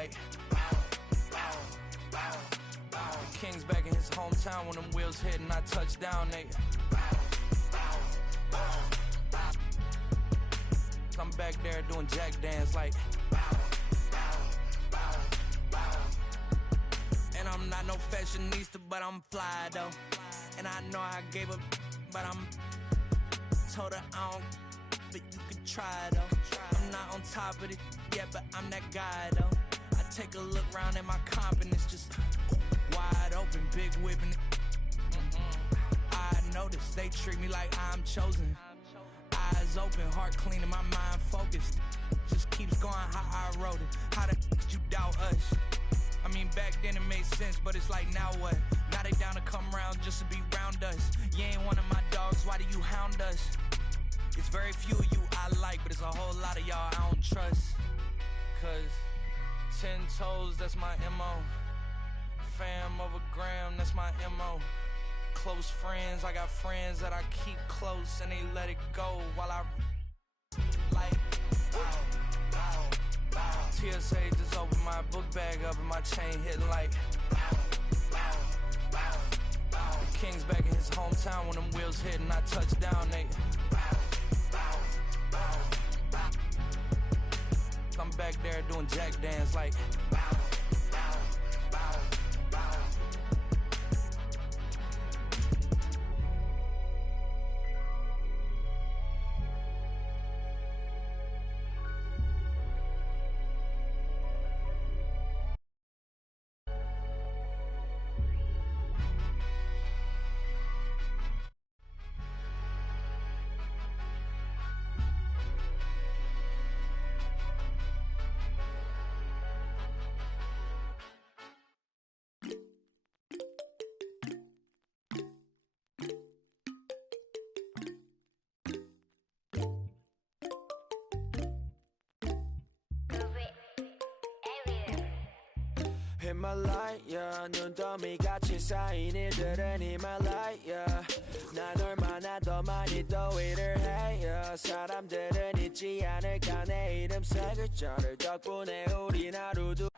like King's back in his hometown when them wheels hit and I touch down, nigga. I'm back there doing jack dance like. And I'm not no fashionista, but I'm fly though. And I know I gave up, but I'm told her I don't, but you can try though. I'm not on top of it yet, but I'm that guy though. I take a look around at my confidence just wide open, big whipping. I notice they treat me like I'm chosen. Eyes open, heart clean, and my mind focused. Just keeps going how I wrote it. How the could you doubt us? I mean, back then it made sense, but it's like, now what? Now they down to come around just to be round us. You ain't one of my dogs, why do you hound us? It's very few of you I like, but it's a whole lot of y'all I don't trust. Cause 10 toes, that's my MO. Fam over gram, that's my MO. Close friends, I got friends that I keep close and they let it go while I like TSA just opened my book bag up and my chain hitting like King's back in his hometown when them wheels hit and I touch down, nigga. I'm back there doing jack dance like In my light, yeah. 눈더미같이 쌓인 일들은 in my light, yeah. 난 얼마나 더 많이 또 일을 해, yeah. 사람들은 잊지 않을까 내 이름 세 글자를 덕분에 우린 하루도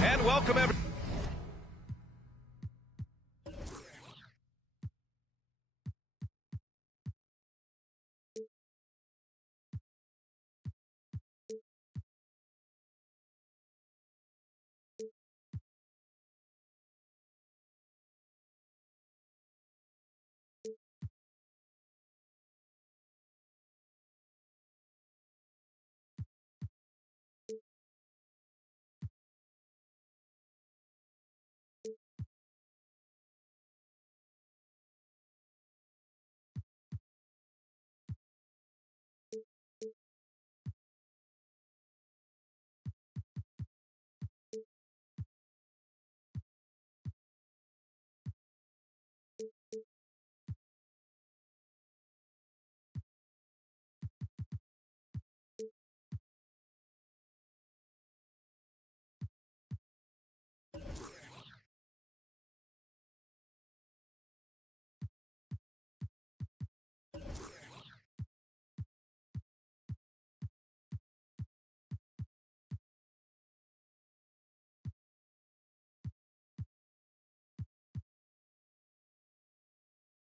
And welcome everyone.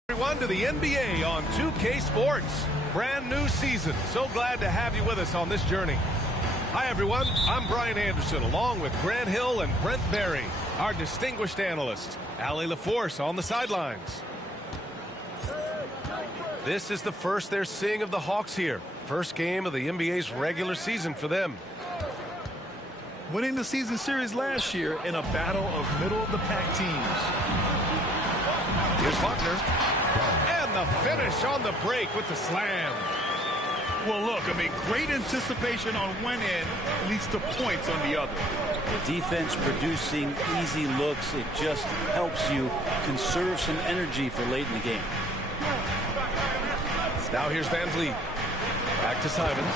Everyone to the NBA on 2K Sports. Brand new season. So glad to have you with us on this journey. Hi, everyone. I'm Brian Anderson, along with Grant Hill and Brent Berry. Our distinguished analyst, Allie LaForce, on the sidelines. This is the first they're seeing of the Hawks here. First game of the NBA's regular season for them. Winning the season series last year in a battle of middle-of-the-pack teams. Here's Faulkner. And the finish on the break with the slam. Well, look, I mean, great anticipation on one end leads to points on the other. The defense producing easy looks. It just helps you conserve some energy for late in the game. Now here's Van Vliet. Back to Simons.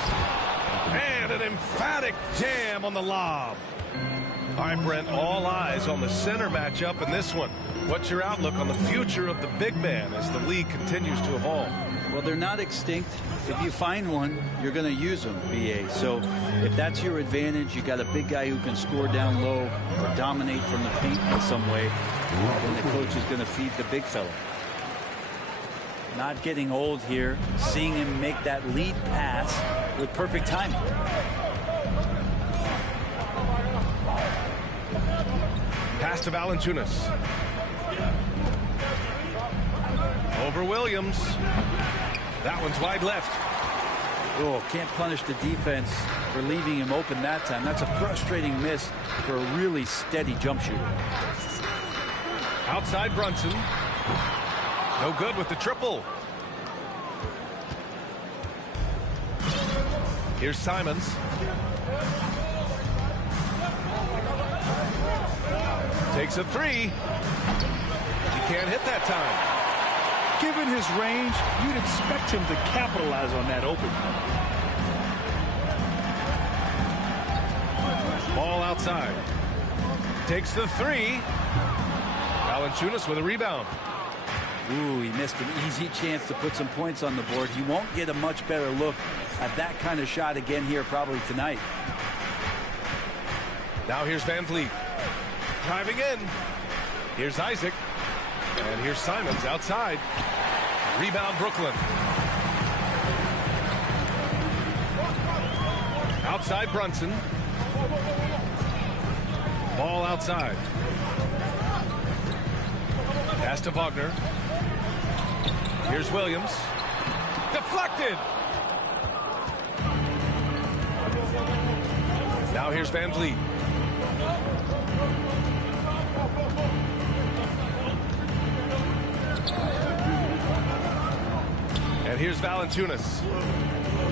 And an emphatic jam on the lob. All right, Brent, all eyes on the center matchup in this one. What's your outlook on the future of the big man as the league continues to evolve? Well, they're not extinct. If you find one, you're going to use them, BA. So if that's your advantage, you got a big guy who can score down low or dominate from the paint in some way, then the coach is going to feed the big fella. Not getting old here, seeing him make that lead pass with perfect timing. Pass to Valanciunas. Over Williams. That one's wide left. Oh, can't punish the defense for leaving him open that time. That's a frustrating miss for a really steady jump shooter. Outside Brunson. No good with the triple. Here's Simons. Takes a three. He can't hit that time. Given his range, you'd expect him to capitalize on that open. Ball outside. Takes the three. Valanciunas with a rebound. Ooh, he missed an easy chance to put some points on the board. He won't get a much better look at that kind of shot again here probably tonight. Now here's Van Vliet. Driving in. Here's Isaac. And here's Simons outside. Rebound Brooklyn. Outside Brunson. Ball outside. Pass to Wagner. Here's Williams. Deflected. Now here's Van Vliet. And here's Valanciunas.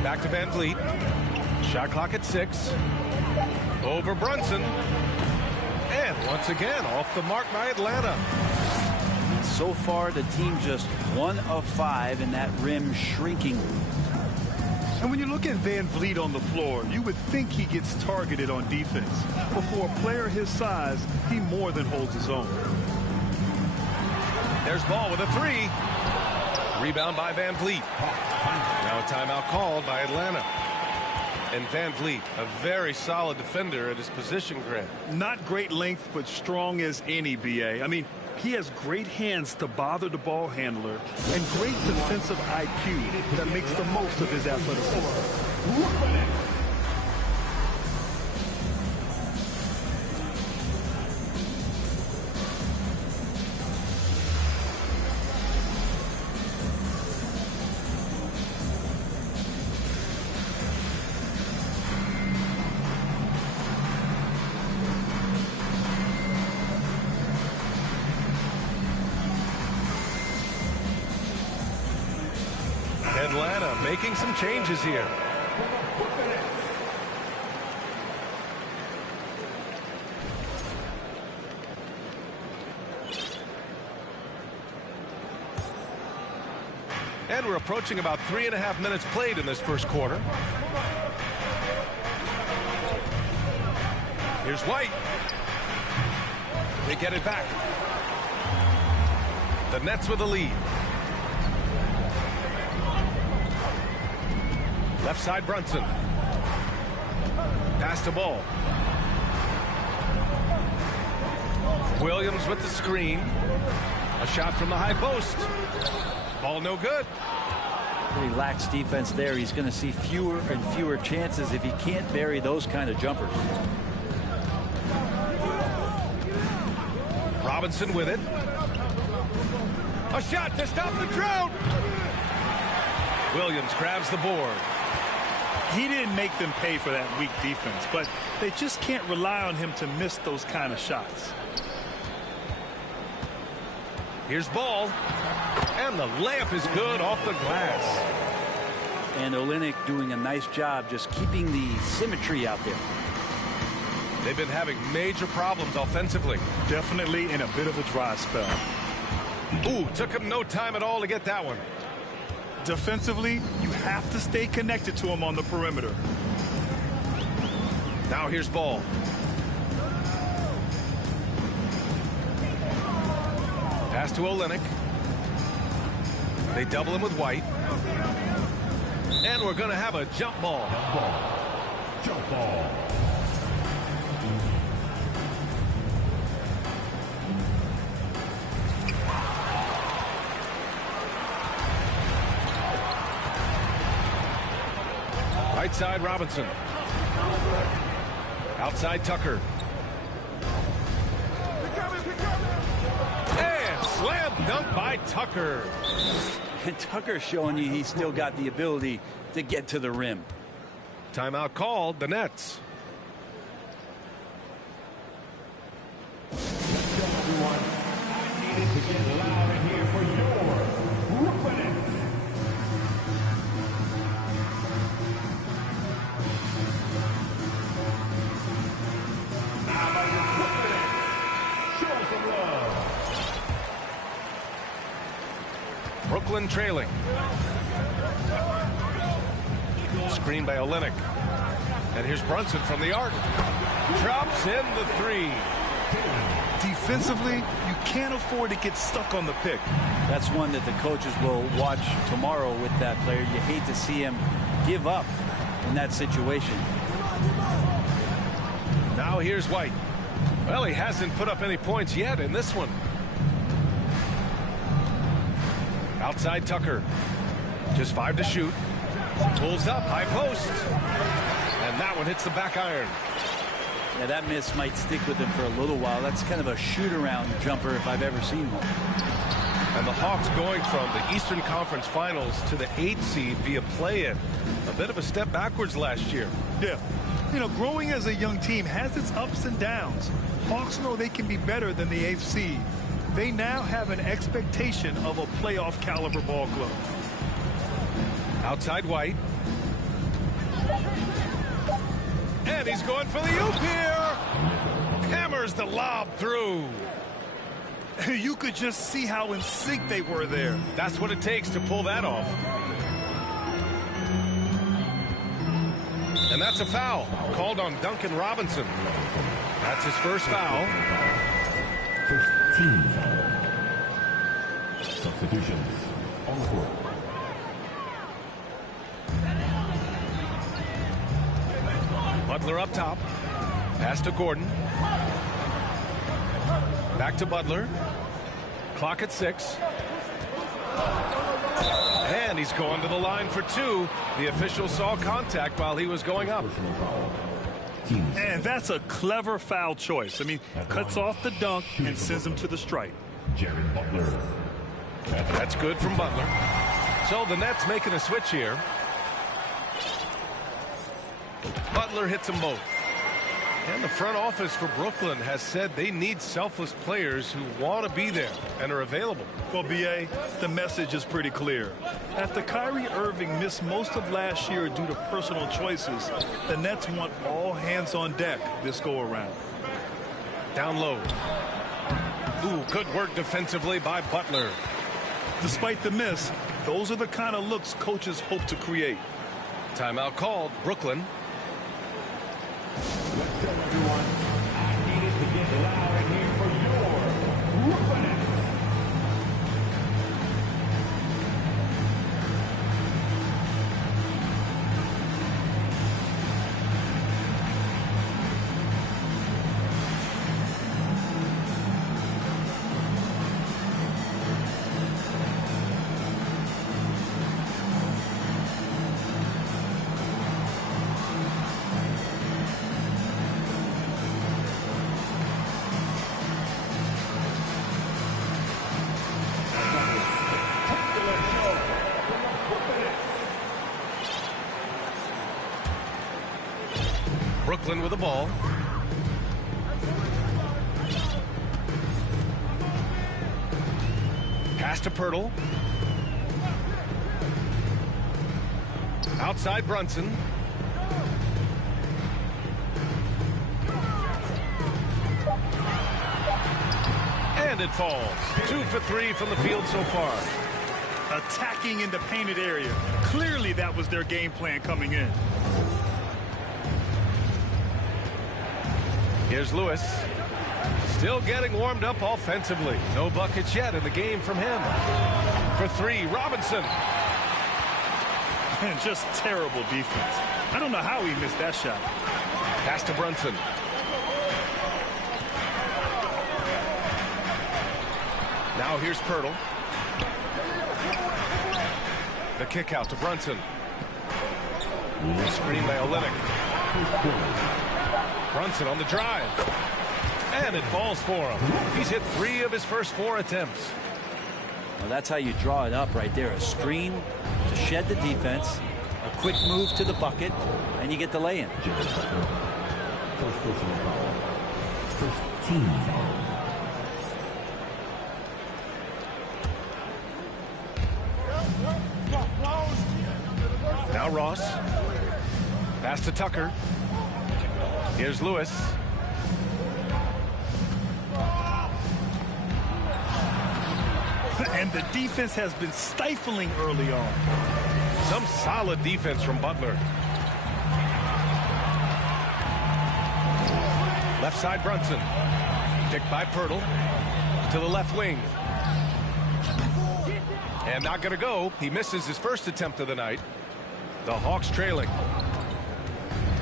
Back to Van Vliet. Shot clock at 6. Over Brunson. And once again, off the mark by Atlanta. So far, the team just 1 of 5 in that rim shrinking. And when you look at Van Vliet on the floor, you would think he gets targeted on defense. But for a player his size, he more than holds his own. There's Ball with a 3. Rebound by Van Vliet. Now a timeout called by Atlanta. And Van Vliet, a very solid defender at his position, Grant. Not great length, but strong as any, BA. I mean, he has great hands to bother the ball handler and great defensive IQ that makes the most of his athleticism. Atlanta making some changes here. And we're approaching about 3.5 minutes played in this first quarter. Here's White. They get it back. The Nets with the lead. Left side Brunson. Pass to Ball. Williams with the screen. A shot from the high post. Ball no good. Pretty lax defense there. He's going to see fewer and fewer chances if he can't bury those kind of jumpers. Robinson with it. A shot to stop the drought. Williams grabs the board. He didn't make them pay for that weak defense, but they just can't rely on him to miss those kind of shots. Here's ball. And the layup is good off the glass. And Olynyk doing a nice job just keeping the symmetry out there. They've been having major problems offensively. Definitely in a bit of a dry spell. Ooh, took him no time at all to get that one. Defensively, you have to stay connected to him on the perimeter. Now here's ball. Pass to Olynyk. They double him with White. And we're going to have a jump ball. Jump ball. Right side, Robinson. Outside, Tucker. And slam dunk by Tucker. And Tucker's showing you he's still got the ability to get to the rim. Timeout called, the Nets. Everyone, I needed to get loud in here for your Brooklyn Nets. How about your Brooklyn Nets? Show some love. Brooklyn trailing. Screen by Olynyk. And here's Brunson from the arc. Drops in the three. Defensively, you can't afford to get stuck on the pick. That's one that the coaches will watch tomorrow with that player. You hate to see him give up in that situation. Now here's White. Well, he hasn't put up any points yet in this one. Outside Tucker. Just 5 to shoot. Pulls up, high post. And that one hits the back iron. Yeah, that miss might stick with him for a little while. That's kind of a shoot-around jumper if I've ever seen one. And the Hawks going from the Eastern Conference Finals to the 8th seed via play-in. A bit of a step backwards last year. Yeah. You know, growing as a young team has its ups and downs. Hawks know they can be better than the 8th seed. They now have an expectation of a playoff caliber ball club. Outside White. And he's going for the oop here. Hammers the lob through. You could just see how in sync they were there. That's what it takes to pull that off. And that's a foul called on Duncan Robinson. That's his first foul. First team foul. Substitutions on the court. Butler up top. Pass to Gordon. Back to Butler. Clock at 6. And he's going to the line for 2. The official saw contact while he was going up. And that's a clever foul choice. I mean, cuts off the dunk and sends him to the stripe. Jared Butler. That's good from Butler. So the Nets making a switch here. Butler hits them both. And the front office for Brooklyn has said they need selfless players who want to be there and are available. Well, B.A., the message is pretty clear. After Kyrie Irving missed most of last year due to personal choices, the Nets want all hands on deck this go-around. Down low. Ooh, good work defensively by Butler. Despite the miss, those are the kind of looks coaches hope to create. Timeout called. Brooklyn. Let's go, everyone. I needed to get loud in here for your Brooklyn Nets. Brooklyn with the ball. Pass to Pirtle. Outside Brunson. And it falls. 2 for 3 from the field so far. Attacking in the painted area. Clearly that was their game plan coming in. Here's Lewis. Still getting warmed up offensively. No buckets yet in the game from him. For 3, Robinson. And just terrible defense. I don't know how he missed that shot. Pass to Brunson. Now here's Pirtle. The kick out to Brunson. Screen by Olynyk. Brunson on the drive. And it falls for him. He's hit 3 of his first 4 attempts. Well, that's how you draw it up right there. A screen to shed the defense, a quick move to the bucket, and you get the lay-in. First personal foul. First team foul. Now Ross. Pass to Tucker. Here's Lewis. And the defense has been stifling early on. Some solid defense from Butler. Left side Brunson. Picked by Pirtle. To the left wing. And not going to go. He misses his first attempt of the night. The Hawks trailing.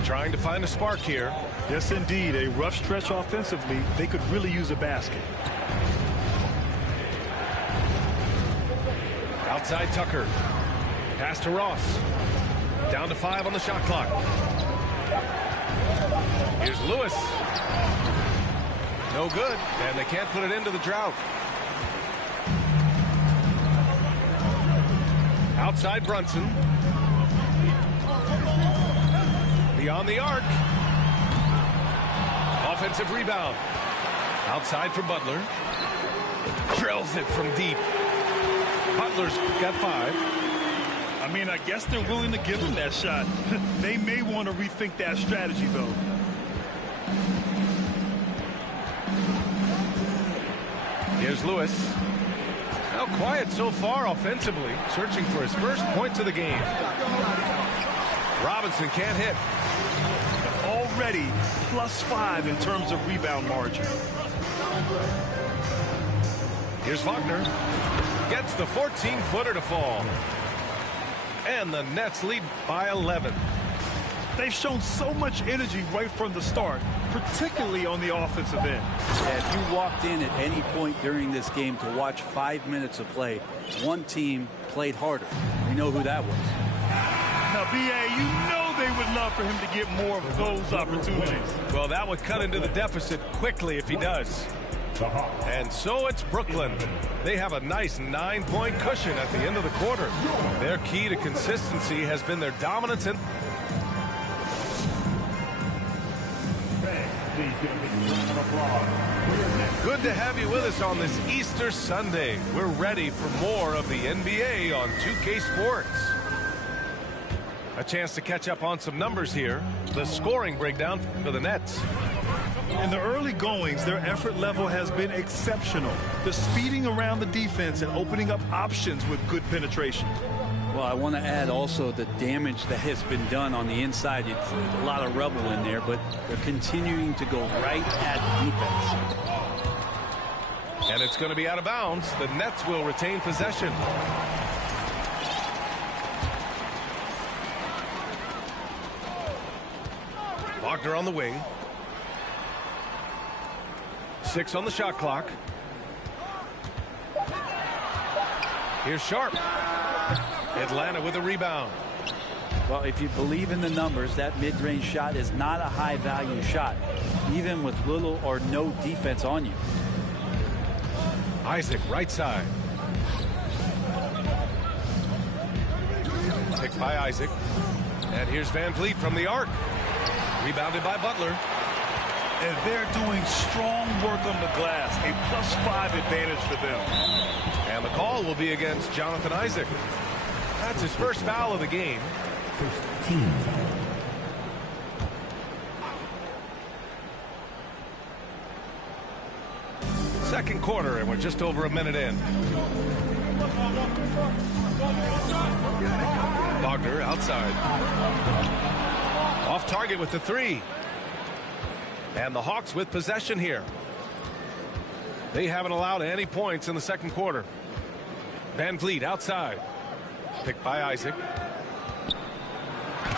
Trying to find a spark here. Yes, indeed. A rough stretch offensively. They could really use a basket. Outside Tucker. Pass to Ross. Down to 5 on the shot clock. Here's Lewis. No good. And they can't put it into the drought. Outside Brunson. Beyond the arc. Offensive rebound. Outside for Butler. Drills it from deep. Butler's got 5. I mean, I guess they're willing to give him that shot. They may want to rethink that strategy, though. Here's Lewis. Now quiet so far offensively, searching for his first points of the game. Robinson can't hit. Already +5 in terms of rebound margin. Here's Wagner. Gets the 14-footer to fall. And the Nets lead by 11. They've shown so much energy right from the start, particularly on the offensive end. Yeah, if you walked in at any point during this game to watch 5 minutes of play, one team played harder. We know who that was. Now, B.A., you know they would love for him to get more of those opportunities. Well, that would cut into the deficit quickly if he does. And so it's Brooklyn. They have a nice 9-point cushion at the end of the quarter. Their key to consistency has been their dominance in. Good to have you with us on this Easter Sunday. We're ready for more of the NBA on 2K Sports. A chance to catch up on some numbers here. The scoring breakdown for the Nets. In the early goings, their effort level has been exceptional. The speeding around the defense and opening up options with good penetration. Well, I want to add also the damage that has been done on the inside. It's a lot of rubble in there, but they're continuing to go right at the defense. And it's going to be out of bounds. The Nets will retain possession. Wagner on the wing. 6 on the shot clock. Here's Sharp. Atlanta with a rebound. Well, if you believe in the numbers, that mid-range shot is not a high-value shot, even with little or no defense on you. Isaac, right side. Picked by Isaac. And here's Van Vliet from the arc. Rebounded by Butler. And they're doing strong work on the glass. A +5 advantage for them. And the call will be against Jonathan Isaac. That's his first foul of the game. First team foul. Second quarter, and we're just over a minute in. Wagner outside. Off target with the three. And the Hawks with possession here. They haven't allowed any points in the second quarter. Van Vliet outside. Picked by Isaac.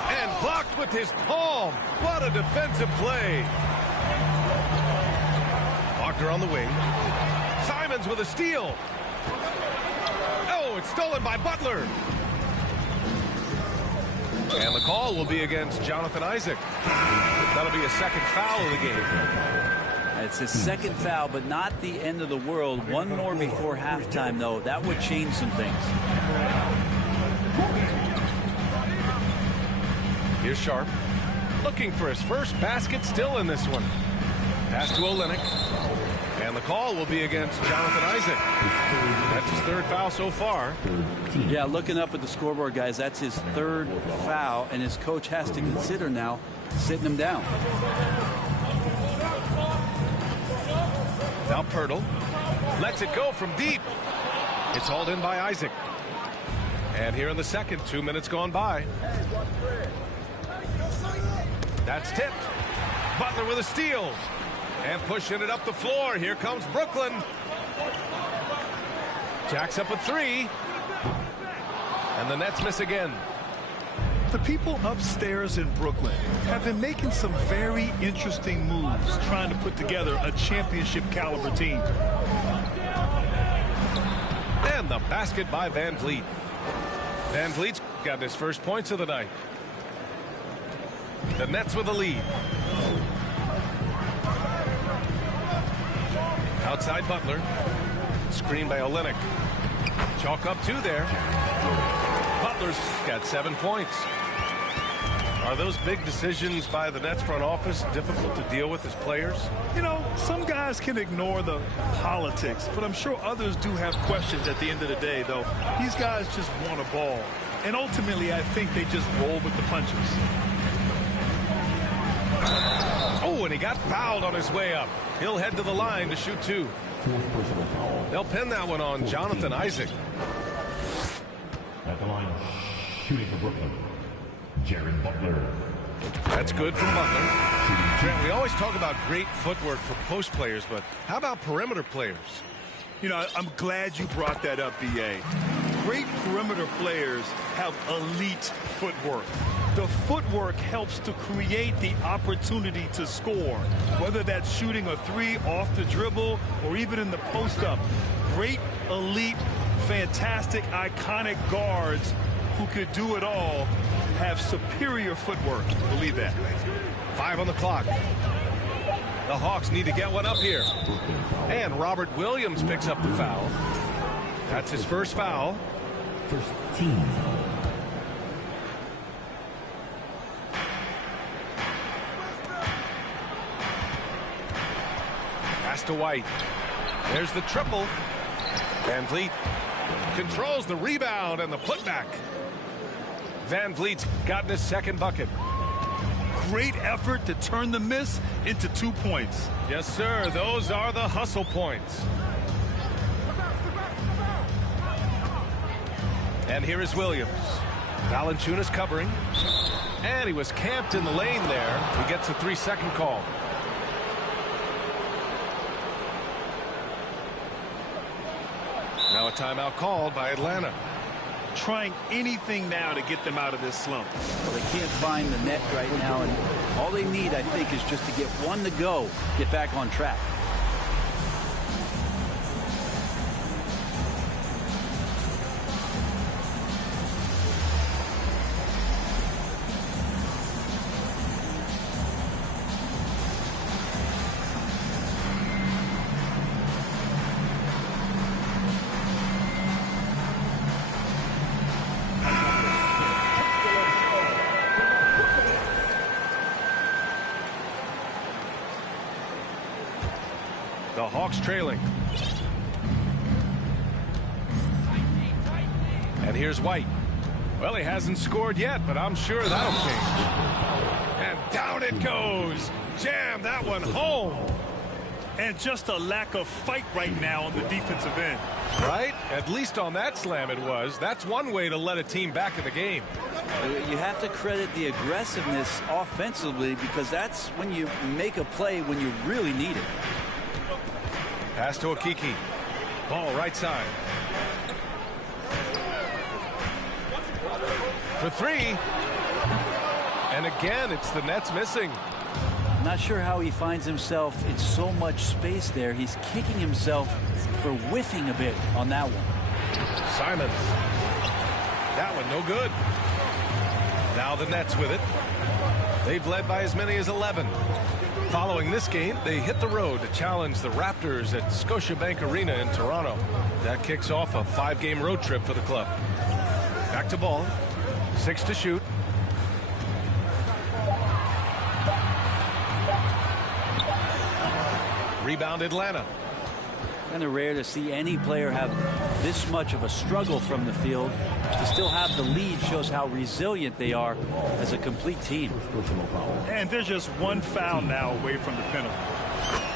And blocked with his palm. What a defensive play. Wagner on the wing. Simons with a steal. Oh, it's stolen by Butler. And the call will be against Jonathan Isaac. That'll be a second foul of the game. It's his second foul, but not the end of the world. One more before halftime, though. That would change some things. Here's Sharp. Looking for his first basket still in this one. Pass to Olynyk. And the call will be against Jonathan Isaac. That's his third foul so far. Yeah, looking up at the scoreboard, guys, that's his third foul, and his coach has to consider now sitting him down. Now Pirtle lets it go from deep. It's hauled in by Isaac. And here in the second, 2 minutes gone by. That's tipped. Butler with a steal. And pushing it up the floor. Here comes Brooklyn. Jacks up a three. And the Nets miss again. The people upstairs in Brooklyn have been making some very interesting moves trying to put together a championship caliber team. And the basket by Van Vliet. Van Vliet's got his first points of the night. The Nets with a lead. Outside Butler. Screen by Olynyk. Chalk up two there. Butler's got 7 points. Are those big decisions by the Nets front office difficult to deal with as players? You know, some guys can ignore the politics, but I'm sure others do have questions at the end of the day, though. These guys just want a ball. And ultimately, I think they just roll with the punches. Oh, and he got fouled on his way up. He'll head to the line to shoot two. They'll pin that one on Jonathan Isaac. At the line, shooting for Brooklyn, Jared Butler. That's good from Butler. Trent, we always talk about great footwork for post players, but how about perimeter players? You know, I'm glad you brought that up, B.A. Great perimeter players have elite footwork. The footwork helps to create the opportunity to score, whether that's shooting a three off the dribble or even in the post-up. Great, elite, fantastic, iconic guards who could do it all have superior footwork. Believe that. 5 on the clock. The Hawks need to get one up here. And Robert Williams picks up the foul. That's his first foul. First team. Pass to White. There's the triple. Van Vliet controls the rebound and the putback. Van Vliet's gotten his second bucket. Great effort to turn the miss into 2 points. Yes, sir. Those are the hustle points. And here is Williams. Valanciunas covering. And he was camped in the lane there. He gets a 3-second call. Now a timeout called by Atlanta. Trying anything now to get them out of this slump. Well, they can't find the net right now, and all they need, I think, is just to get one to go, get back on track. Hawks trailing. And here's White. Well, he hasn't scored yet, but I'm sure that'll change. And down it goes. Jam that one home. And just a lack of fight right now on the defensive end. Right? At least on that slam it was. That's one way to let a team back in the game. You have to credit the aggressiveness offensively, because that's when you make a play when you really need it. Pass to Okiki. Ball right side. For three. And again, it's the Nets missing. Not sure how he finds himself in so much space there. He's kicking himself for whiffing a bit on that one. Simons. That one no good. Now the Nets with it. They've led by as many as 11. Following this game, they hit the road to challenge the Raptors at Scotiabank Arena in Toronto. That kicks off a 5-game road trip for the club. Back to ball. 6 to shoot. Rebound Atlanta. Kind of rare to see any player have this much of a struggle from the field. To still have the lead shows how resilient they are as a complete team. And there's just one foul now away from the penalty.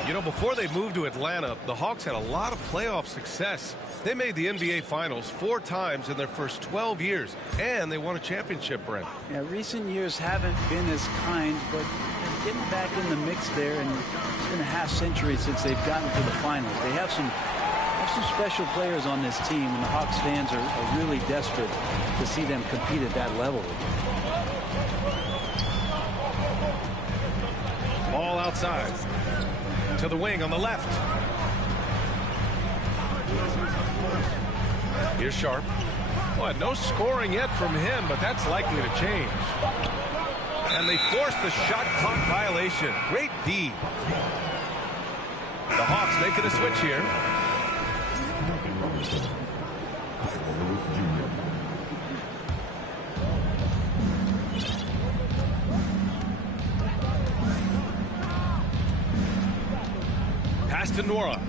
You know, before they moved to Atlanta, the Hawks had a lot of playoff success. They made the NBA Finals 4 times in their first 12 years, and they won a championship, Brent. Yeah, recent years haven't been as kind, but getting back in the mix there, and it's been a half-century since they've gotten to the finals. They have some special players on this team, and the Hawks fans are really desperate to see them compete at that level. Ball outside. To the wing on the left. Here's Sharp. Boy, no scoring yet from him, but that's likely to change. And they forced the shot clock violation. Great D. The Hawks making a switch here. Pass to Nora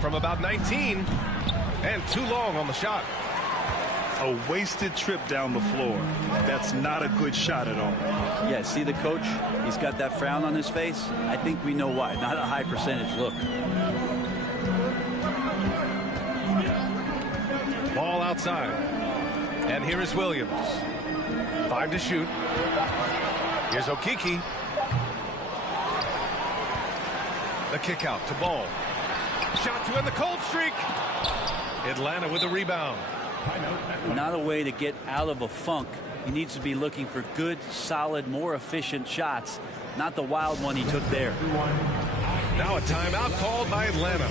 from about 19, and too long on the shot. A wasted trip down the floor. That's not a good shot at all. Yeah, see the coach? He's got that frown on his face. I think we know why. Not a high percentage look. Ball outside. And here is Williams. 5 to shoot. Here's Okiki. The kick out to Ball. Shot to end the cold streak. Atlanta with the rebound. Not a way to get out of a funk. He needs to be looking for good, solid, more efficient shots. Not the wild one he took there. Now a timeout called by Atlanta.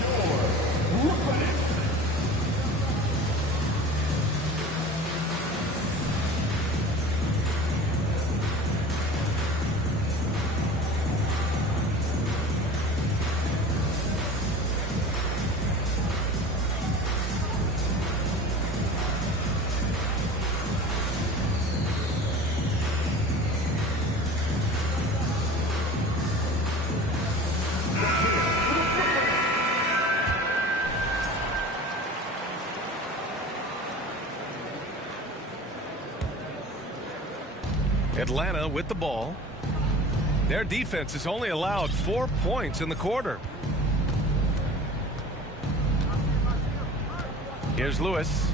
Atlanta with the ball. Their defense has only allowed 4 points in the quarter. Here's Lewis.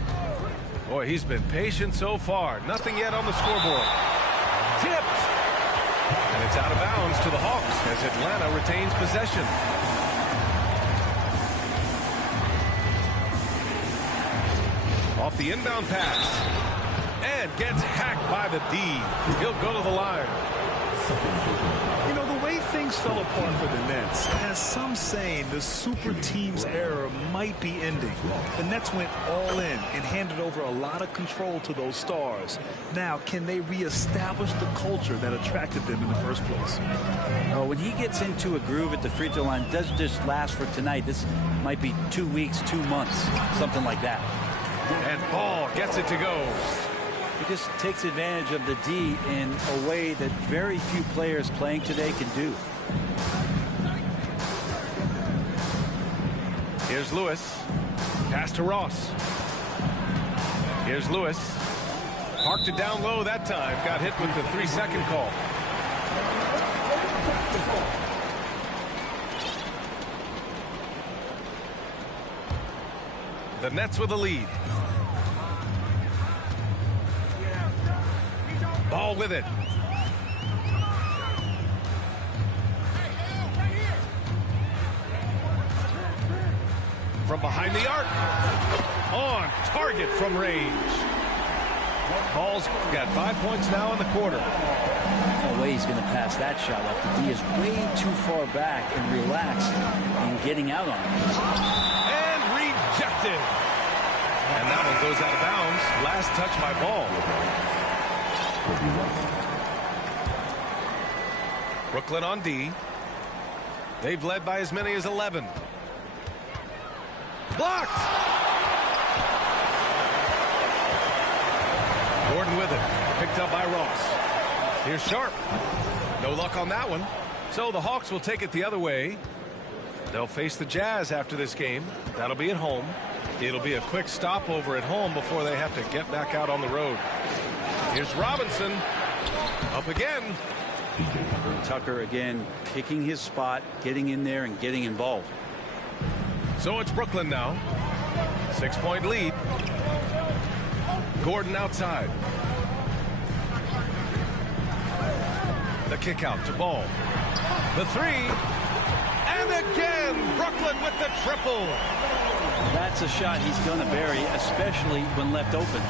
Boy, he's been patient so far. Nothing yet on the scoreboard. Tipped. And it's out of bounds to the Hawks as Atlanta retains possession. Off the inbound pass. And gets hacked by the D. He'll go to the line. You know, the way things fell apart for the Nets has some saying the super team's era might be ending. The Nets went all in and handed over a lot of control to those stars. Now, can they reestablish the culture that attracted them in the first place? Oh, when he gets into a groove at the free throw line, doesn't just last for tonight. This might be 2 weeks, 2 months, something like that. And Ball gets it to go. He just takes advantage of the D in a way that very few players playing today can do. Here's Lewis. Pass to Ross. Here's Lewis. Parked it down low that time. Got hit with the 3-second call. The Nets with a lead. Ball with it. From behind the arc. On target from range. Ball's got 5 points now in the quarter. No way he's going to pass that shot up. The D is way too far back and relaxed in getting out on it. And rejected. And that one goes out of bounds. Last touch by Ball. Brooklyn on D. They've led by as many as 11. Blocked. Gordon with it. Picked up by Ross. Here's Sharp. No luck on that one. So the Hawks will take it the other way. They'll face the Jazz after this game. That'll be at home. It'll be a quick stopover at home before they have to get back out on the road. Here's Robinson. Up again. Tucker again picking his spot, getting in there and getting involved. So it's Brooklyn now. 6-point lead. Gordon outside. The kick out to Ball. The three. And again, Brooklyn with the triple. That's a shot he's going to bury, especially when left open.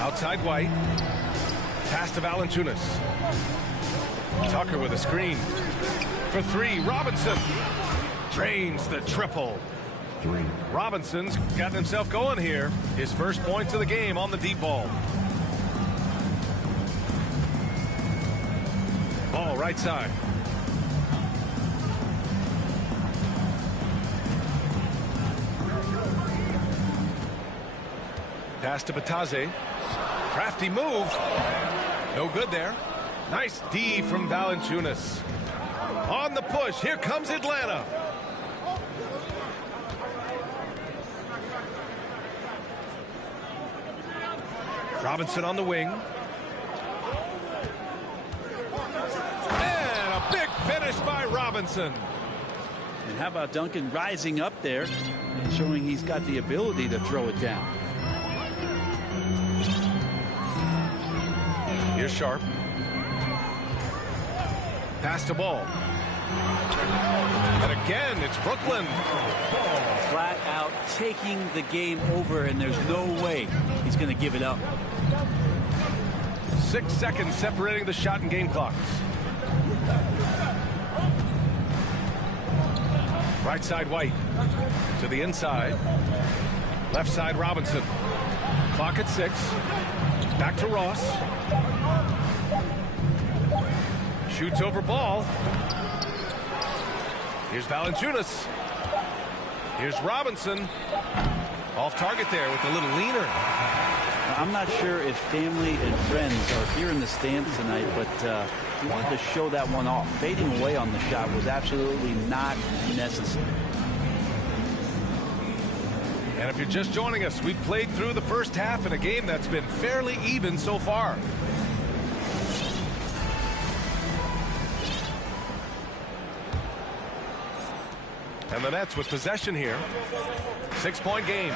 Outside White. Pass to Valanciunas. Tucker with a screen. For three, Robinson. Drains the triple. Robinson's got himself going here. His first points of the game on the deep ball. Ball right side. Pass to Batase. Crafty move. No good there. Nice D from Valanciunas. On the push. Here comes Atlanta. Robinson on the wing. And a big finish by Robinson. And how about Duncan rising up there and showing he's got the ability to throw it down. Here's Sharp. Pass to Ball. And again, it's Brooklyn. Flat out taking the game over, and there's no way he's going to give it up. 6 seconds separating the shot and game clocks. Right side White. To the inside. Left side Robinson. Clock at 6. Back to Ross. Shoots over Ball. Here's Valanciunas. Here's Robinson. Off target there with a little leaner. I'm not sure if family and friends are here in the stands tonight, but he wanted to show that one off. Fading away on the shot was absolutely not necessary. And if you're just joining us, we've played through the first half in a game that's been fairly even so far. And the Nets with possession here. 6-point game.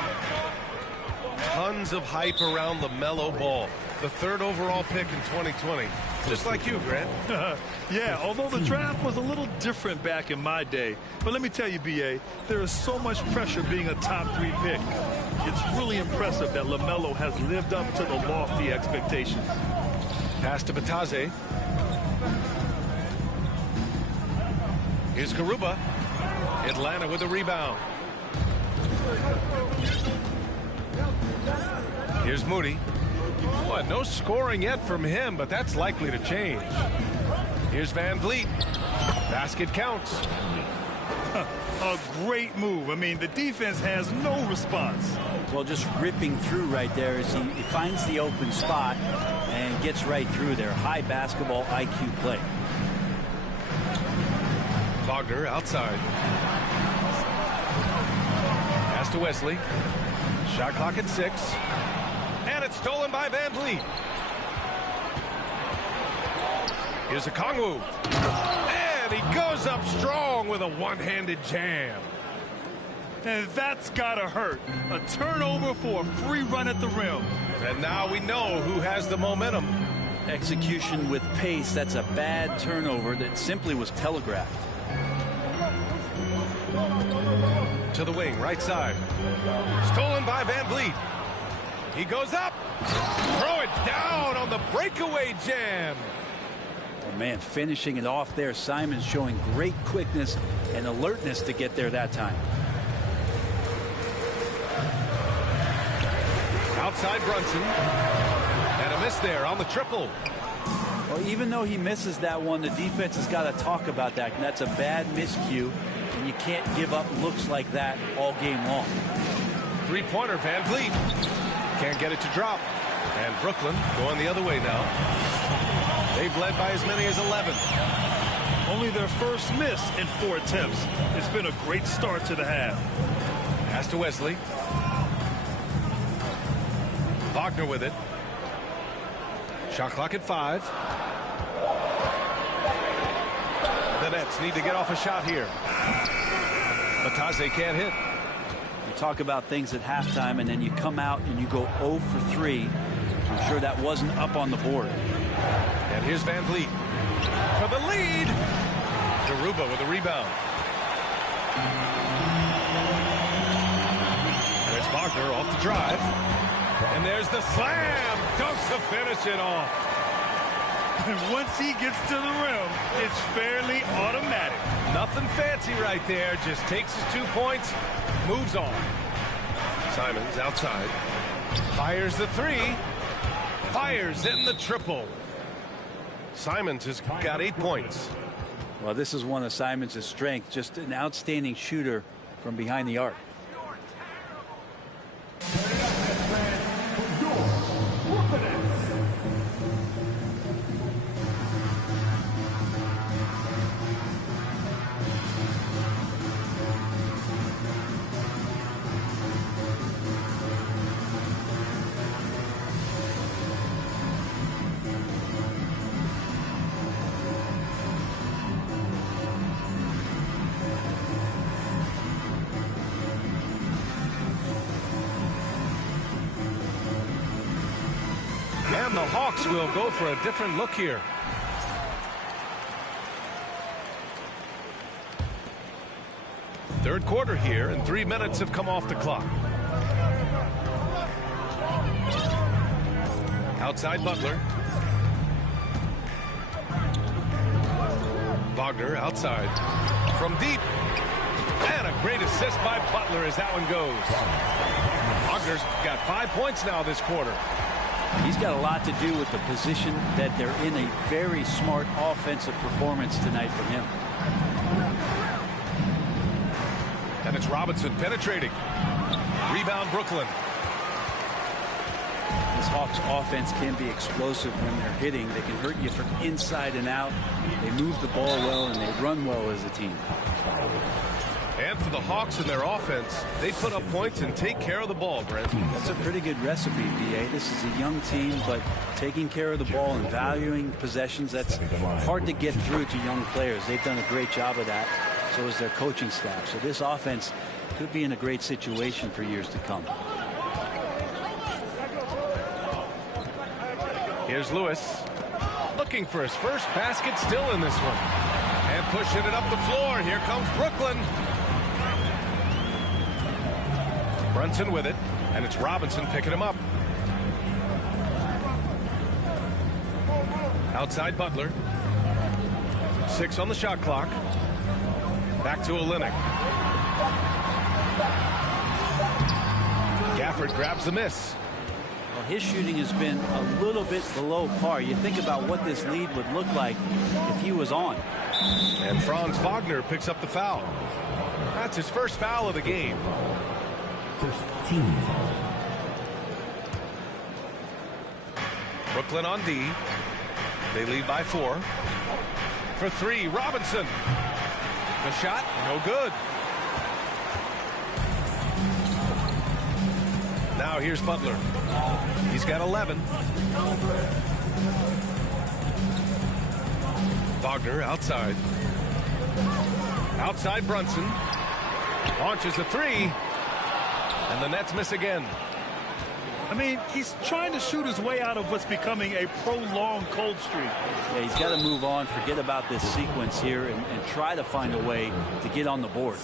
Tons of hype around LaMelo Ball, the 3rd overall pick in 2020. Just like you, Grant. Yeah, although the draft was a little different back in my day. But let me tell you, B.A., there is so much pressure being a top 3 pick. It's really impressive that LaMelo has lived up to the lofty expectations. Pass to Batase. Here's Garuba. Atlanta with a rebound. Here's Moody. Well, no scoring yet from him, but that's likely to change. Here's Van Vliet. Basket counts. A great move. I mean, the defense has no response. Well, just ripping through right there as he finds the open spot and gets right through there. High basketball IQ play. Wagner outside. Pass to Wesley. Shot clock at 6. And it's stolen by Van Vliet. Here's a Kongwu. And he goes up strong with a one-handed jam. And that's gotta hurt. A turnover for a free run at the rim. And now we know who has the momentum. Execution with pace. That's a bad turnover that simply was telegraphed. To the wing, right side. Stolen by Van Vliet. He goes up. Throw it down on the breakaway jam. Oh, man, finishing it off there. Simons showing great quickness and alertness to get there that time. Outside Brunson. And a miss there on the triple. Well, even though he misses that one, the defense has got to talk about that. And that's a bad miscue. And you can't give up looks like that all game long. Three-pointer, Van Vliet. Can't get it to drop. And Brooklyn going the other way now. They've led by as many as 11. Only their first miss in 4 attempts. It's been a great start to the half. Pass to Wesley. Wagner with it. Shot clock at 5. The Nets need to get off a shot here. Bataze can't hit. You talk about things at halftime and then you come out and you go 0 for 3. I'm sure that wasn't up on the board. And here's Van Vliet for the lead. Garuba with a rebound. There's Wagner off the drive. And there's the slam. Dunks to finish it off. And once he gets to the rim, it's fairly automatic. Nothing fancy right there. Just takes his 2 points, moves on. Simons outside. Fires the 3. Fires in the triple. Simons has got 8 points. Well, this is one of Simons' strengths. Just an outstanding shooter from behind the arc. And the Hawks will go for a different look here. Third quarter here, and 3 minutes have come off the clock. Outside Butler. Wagner outside. From deep. And a great assist by Butler as that one goes. Wagner's got 5 points now this quarter. He's got a lot to do with the position that they're in. A very smart offensive performance tonight from him. And it's Robinson penetrating. Rebound Brooklyn. This Hawks offense can be explosive when they're hitting. They can hurt you from inside and out. They move the ball well and they run well as a team. And for the Hawks in their offense, they put up points and take care of the ball, Brent. That's a pretty good recipe, B.A. This is a young team, but taking care of the ball and valuing possessions, that's hard to get through to young players. They've done a great job of that. So is their coaching staff. So this offense could be in a great situation for years to come. Here's Lewis looking for his first basket, still in this one. And pushing it up the floor. Here comes Brooklyn. Brunson with it, and it's Robinson picking him up. Outside Butler. 6 on the shot clock. Back to Olynyk. Gafford grabs the miss. Well, his shooting has been a little bit below par. You think about what this lead would look like if he was on. And Franz Wagner picks up the foul. That's his first foul of the game. Brooklyn on D. They lead by 4. For 3, Robinson. The shot, no good. Now here's Butler. He's got 11. Wagner outside. Outside Brunson. Launches a three. And the Nets miss again. I mean, he's trying to shoot his way out of what's becoming a prolonged cold streak. Yeah, he's got to move on, forget about this sequence here, and try to find a way to get on the board.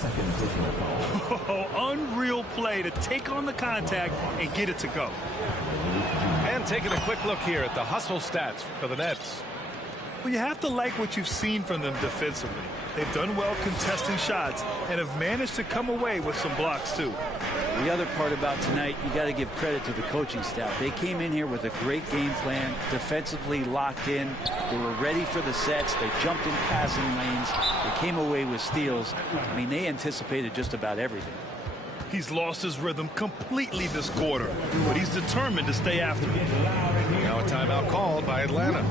Oh, unreal play to take on the contact and get it to go. And taking a quick look here at the hustle stats for the Nets. Well, you have to like what you've seen from them defensively. They've done well contesting shots and have managed to come away with some blocks, too. The other part about tonight, you got to give credit to the coaching staff. They came in here with a great game plan, defensively locked in. They were ready for the sets. They jumped in passing lanes. They came away with steals. I mean, they anticipated just about everything. He's lost his rhythm completely this quarter, but he's determined to stay after it. Now a timeout called by Atlanta.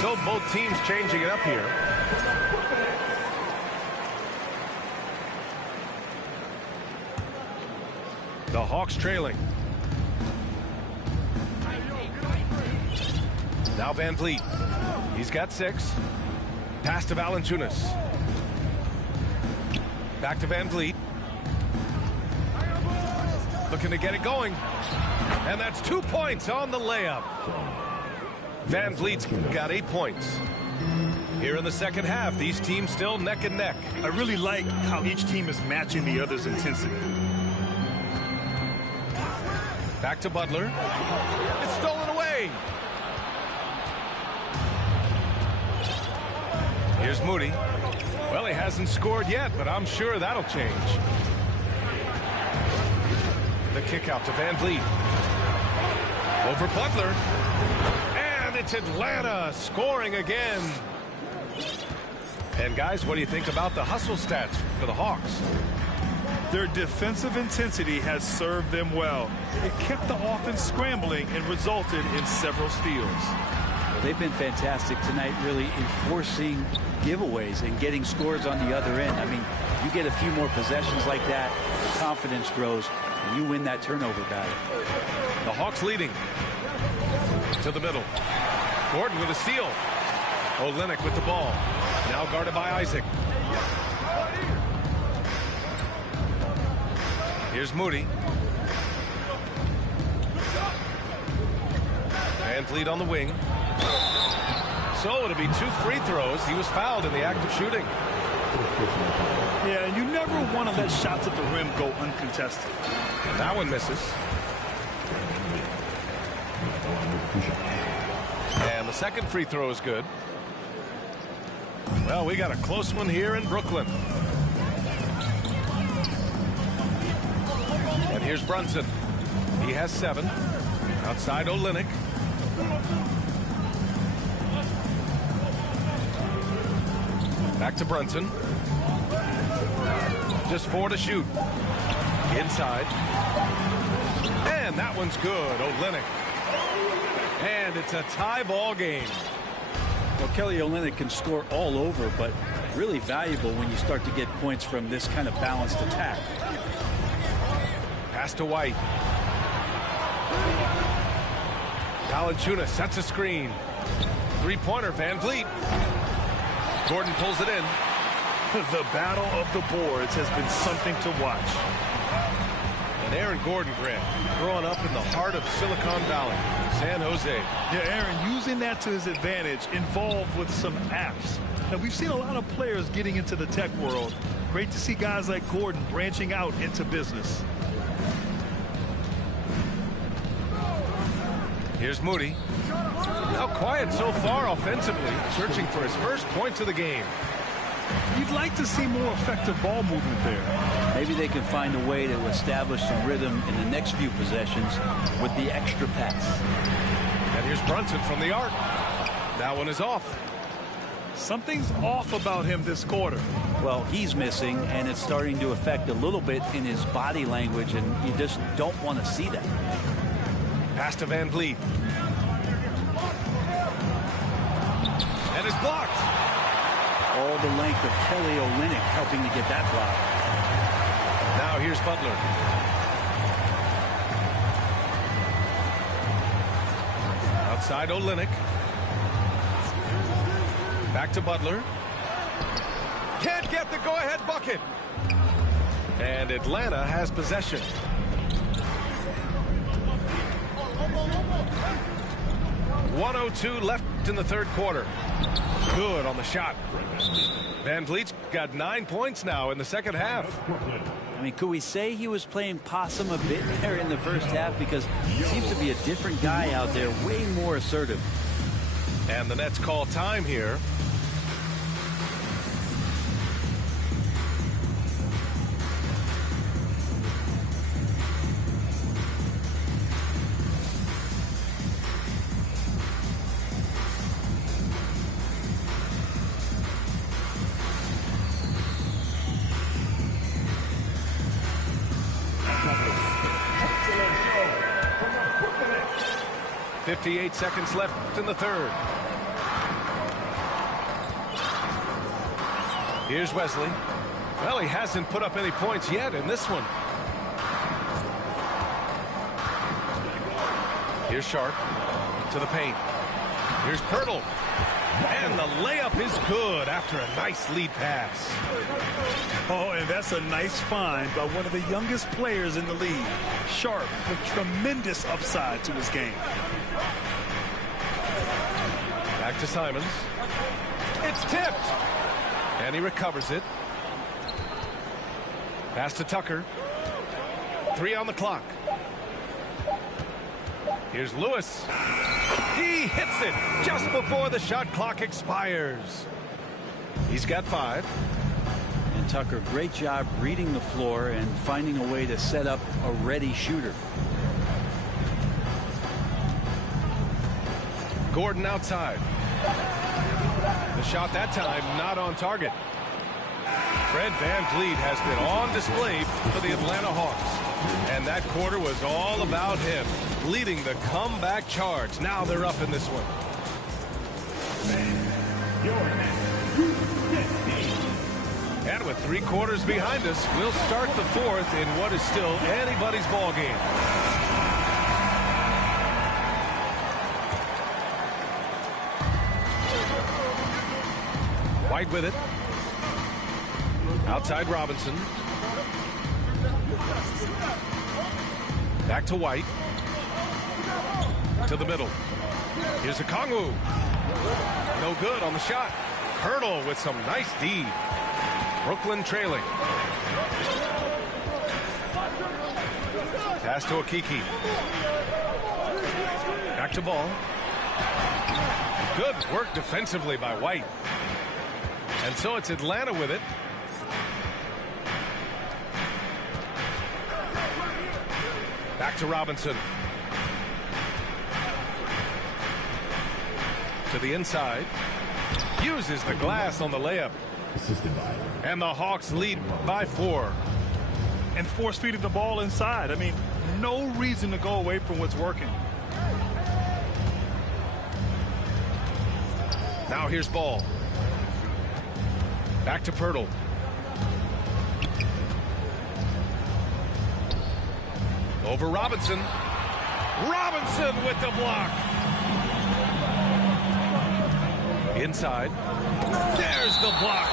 So both teams changing it up here. The Hawks trailing. Now Van Vliet. He's got 6. Pass to Valanciunas. Back to Van Vliet. Looking to get it going. And that's 2 points on the layup. Van Vliet's got 8 points. Here in the second half, these teams still neck and neck. I really like how each team is matching the other's intensity. Back to Butler. It's stolen away. Here's Moody. Well, he hasn't scored yet, but I'm sure that'll change. The kick out to Van Vliet. Over Butler. And it's Atlanta scoring again. And guys, what do you think about the hustle stats for the Hawks? Their defensive intensity has served them well. It kept the offense scrambling and resulted in several steals. Well, they've been fantastic tonight, really enforcing giveaways and getting scores on the other end. I mean, you get a few more possessions like that, the confidence grows, and you win that turnover battle. The Hawks leading. To the middle. Gordon with a steal. Olynyk with the ball. Now guarded by Isaac. Here's Moody. Van Vliet on the wing. So it'll be 2 free throws. He was fouled in the act of shooting. Yeah, and you never want to let shots at the rim go uncontested. And that one misses. And the second free throw is good. Well, we got a close one here in Brooklyn. And here's Brunson. He has 7. Outside Olynyk. Back to Brunson. Just 4 to shoot. Inside. And that one's good. Olynyk. And it's a tie ball game. Well, Kelly Olynyk can score all over, but really valuable when you start to get points from this kind of balanced attack. Pass to White. Valanciunas sets a screen. 3-pointer, Van Vliet. Gordon pulls it in. The battle of the boards has been something to watch. And Aaron Gordon, Grant, growing up in the heart of Silicon Valley, San Jose. Yeah, Aaron using that to his advantage, involved with some apps. Now, we've seen a lot of players getting into the tech world. Great to see guys like Gordon branching out into business. Here's Moody. Now quiet so far offensively, searching for his first points of the game. You'd like to see more effective ball movement there. Maybe they can find a way to establish some rhythm in the next few possessions with the extra pass. And here's Brunson from the arc. That one is off. Something's off about him this quarter. Well, he's missing, and it's starting to affect a little bit in his body language, and you just don't want to see that. Pass to Van Vliet. And it's blocked. All the length of Kelly Olynyk helping to get that block. Now here's Butler. Outside Olynyk. Back to Butler. Can't get the go-ahead bucket. And Atlanta has possession. .102 left in the third quarter. Good on the shot. Van Vliet's got 9 points now in the second half. I mean, could we say he was playing possum a bit there in the first half? Because he seems to be a different guy out there, way more assertive. And the Nets call time here. .58 seconds left in the third. Here's Wesley. Well, he hasn't put up any points yet in this one. Here's Sharp to the paint. Here's Pirtle. And the layup is good after a nice lead pass. Oh, and that's a nice find by one of the youngest players in the league. Sharp with tremendous upside to his game. Back to Simons. It's tipped. And he recovers it. Pass to Tucker. 3 on the clock. Here's Lewis. He hits it just before the shot clock expires. He's got 5. And Tucker, great job reading the floor and finding a way to set up a ready shooter. Gordon outside. The shot that time not on target. Fred Van Vliet has been on display for the Atlanta Hawks. And that quarter was all about him, leading the comeback charge. Now they're up in this one. And with 3 quarters behind us, we'll start the fourth in what is still anybody's ball game. White with it. Outside Robinson. Back to White. To the middle. Here's Okongwu. No good on the shot. Pirtle with some nice D. Brooklyn trailing. Pass to Okiki. Back to Ball. Good work defensively by White. And so it's Atlanta with it. Back to Robinson. To the inside. Uses the glass on the layup. And the Hawks lead by 4. And force feeding the ball inside. I mean, no reason to go away from what's working. Now here's Ball. Back to Pirtle. Over Robinson. Robinson with the block. Inside. There's the block.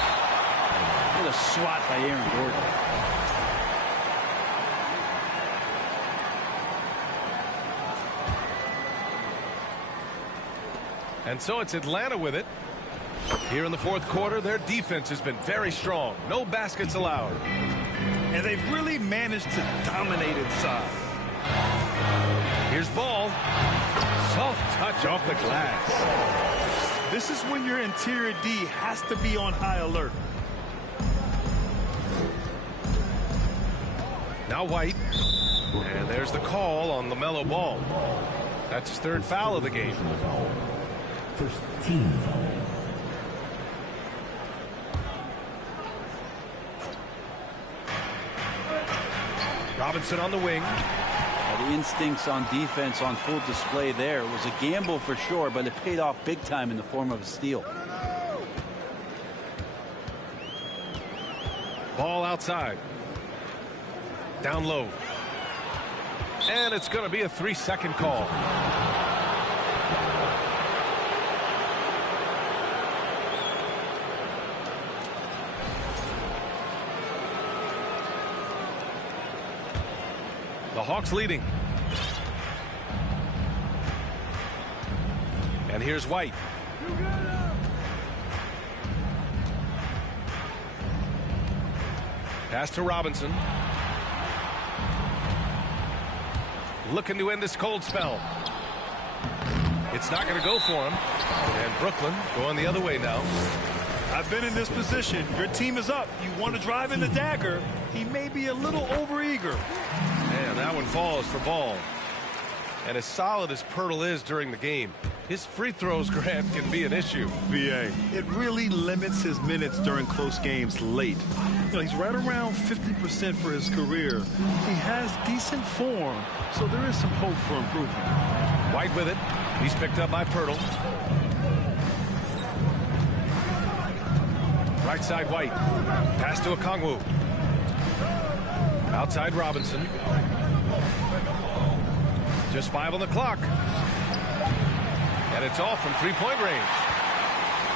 What a swat by Aaron Gordon. And so it's Atlanta with it. Here in the fourth quarter, their defense has been very strong. No baskets allowed. And they've really managed to dominate inside. Here's Ball. Soft touch off the glass. This is when your interior D has to be on high alert. Now White. And there's the call on the mellow ball. That's his third foul of the game. First team foul. Robinson on the wing. The instincts on defense on full display there. It was a gamble for sure, but it paid off big time in the form of a steal. Ball outside. Down low. And it's going to be a 3-second call. The Hawks leading. And here's White. Pass to Robinson. Looking to end this cold spell. It's not going to go for him. And Brooklyn going the other way now. I've been in this position. Your team is up. You want to drive in the dagger. He may be a little overeager. And that one falls for ball. And as solid as Pirtle is during the game, his free throws, Grant, can be an issue. BA, it really limits his minutes during close games late. You know, he's right around 50% for his career. He has decent form, so there is some hope for improvement. White with it. He's picked up by Pirtle. Right side White. Pass to Okongwu. Outside Robinson. Just 5 on the clock. And it's all from three-point range.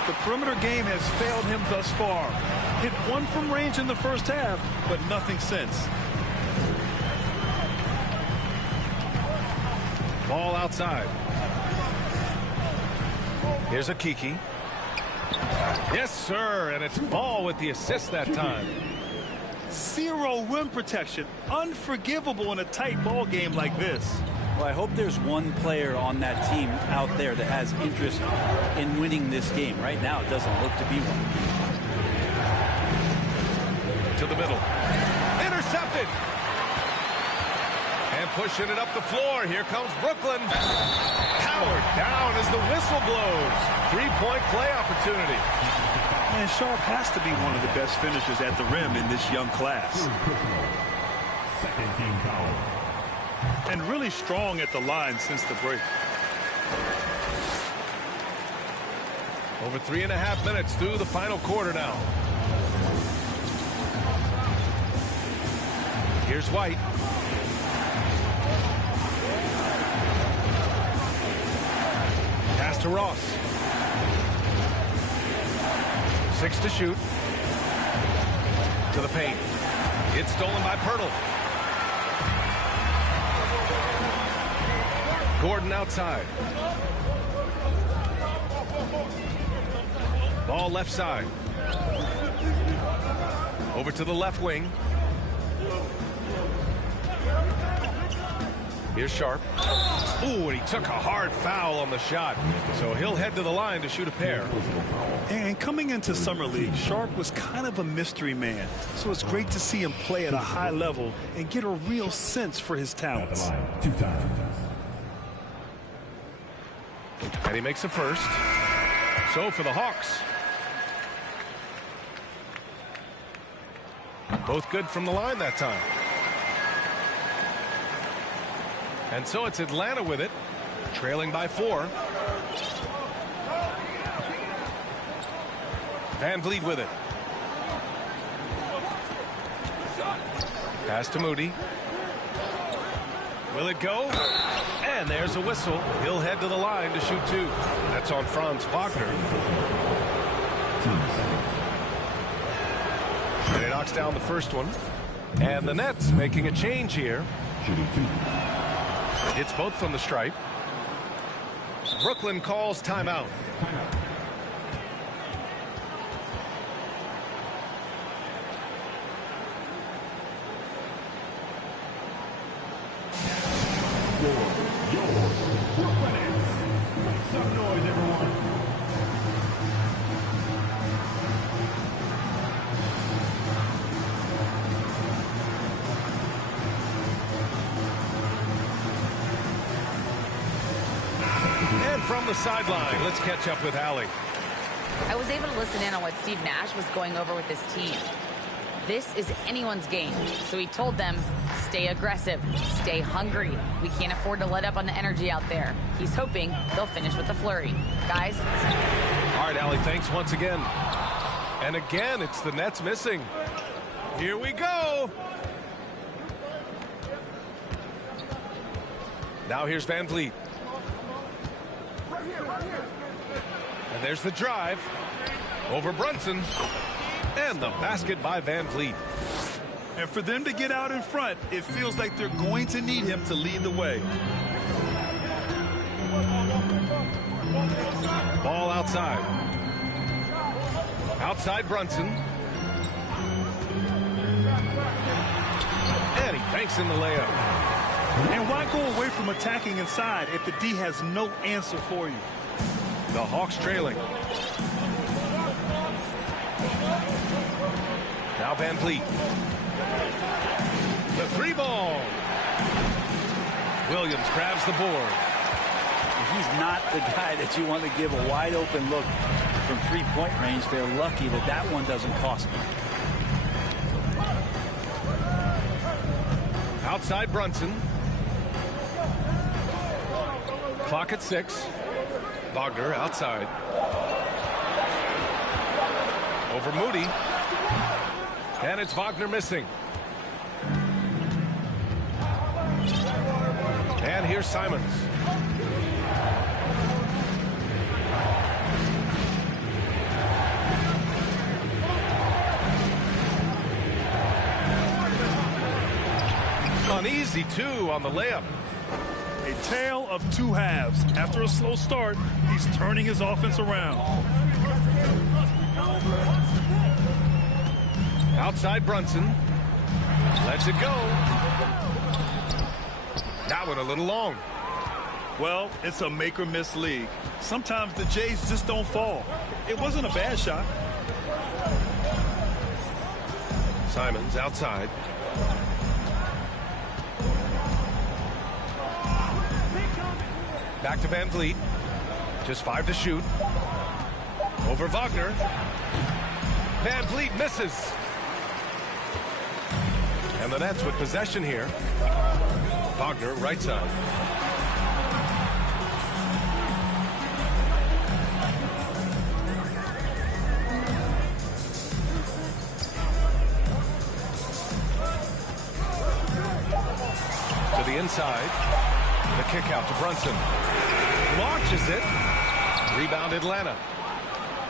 The perimeter game has failed him thus far. Hit one from range in the first half, but nothing since. Ball outside. Here's a Kiki. Yes, sir, and it's Ball with the assist that time. Zero rim protection. Unforgivable in a tight ball game like this. Well, I hope there's one player on that team out there that has interest in winning this game. Right now, it doesn't look to be one. To the middle. Intercepted. And pushing it up the floor. Here comes Brooklyn. Powered down as the whistle blows. Three-point play opportunity. And Sharp has to be one of the best finishers at the rim in this young class. Second team foul. And really strong at the line since the break. Over 3.5 minutes through the final quarter now. Here's White. Pass to Ross. 6 to shoot. To the paint. It's stolen by Pirtle. Gordon outside. Ball left side. Over to the left wing. Here's Sharp. Ooh, and he took a hard foul on the shot. So he'll head to the line to shoot a pair. And coming into Summer League, Sharp was kind of a mystery man. So it's great to see him play at a high level and get a real sense for his talents. 2 times. And he makes a first. So for the Hawks. Both good from the line that time. And so it's Atlanta with it, trailing by 4. Van Vliet with it. Pass to Moody. Will it go? And there's a whistle. He'll head to the line to shoot 2. That's on Franz Wagner. And he knocks down the first one. And the Nets making a change here. It's both from the stripe. Brooklyn calls timeout. Some noise, everyone. from the sideline. Let's catch up with Allie. I was able to listen in on what Steve Nash was going over with his team. This is anyone's game, so he told them, stay aggressive, stay hungry. We can't afford to let up on the energy out there. He's hoping they'll finish with a flurry. Guys? All right, Allie, thanks once again. And again, it's the Nets missing. Here we go. Now here's Van Vliet. And there's the drive over Brunson. And the basket by Van Vliet. And for them to get out in front, it feels like they're going to need him to lead the way. Ball outside. Outside Brunson. And he banks in the layup. And why go away from attacking inside if the D has no answer for you? The Hawks trailing. Now Van Vliet. The three ball. Williams grabs the board. He's not the guy that you want to give a wide open look from three-point range. They're lucky that that one doesn't cost them. Outside Brunson. Clock at 6. Wagner outside. Over Moody. And it's Wagner missing. And here's Simons. Uneasy two on the layup. A tale of two halves. After a slow start, he's turning his offense around. Outside Brunson. Lets it go. That one a little long. Well, it's a make or miss league. Sometimes the Jays just don't fall. It wasn't a bad shot. Simons outside. Back to Van Vliet. Just 5 to shoot. Over Wagner. Van Vliet misses. And the Nets with possession here. Wagner right side. To the inside. The kick out to Brunson. Launches it. Rebound Atlanta.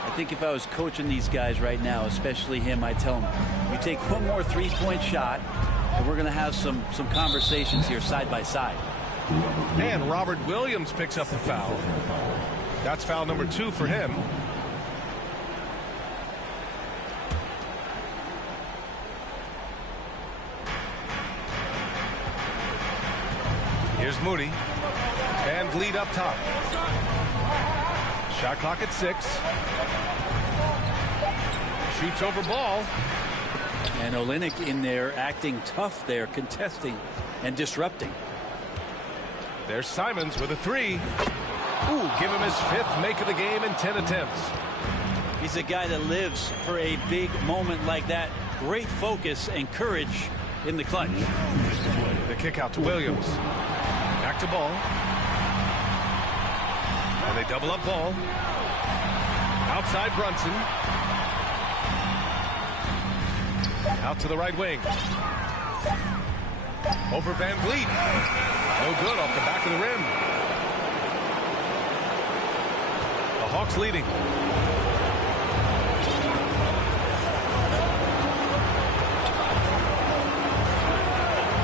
I think if I was coaching these guys right now, especially him, I'd tell him, you take one more three-point shot, and we're going to have some conversations here side by side. And Robert Williams picks up the foul. That's foul number 2 for him. Here's Moody. Van Vliet up top. Shot clock at 6. Shoots over ball. And Olynyk in there acting tough there, contesting and disrupting. There's Simons with a 3. Ooh, give him his 5th make of the game in 10 attempts. He's a guy that lives for a big moment like that. Great focus and courage in the clutch. The kick out to Williams. Back to Ball. And they double up Ball. Outside Brunson. Out to the right wing. Over Van Vliet. No good off the back of the rim. The Hawks leading.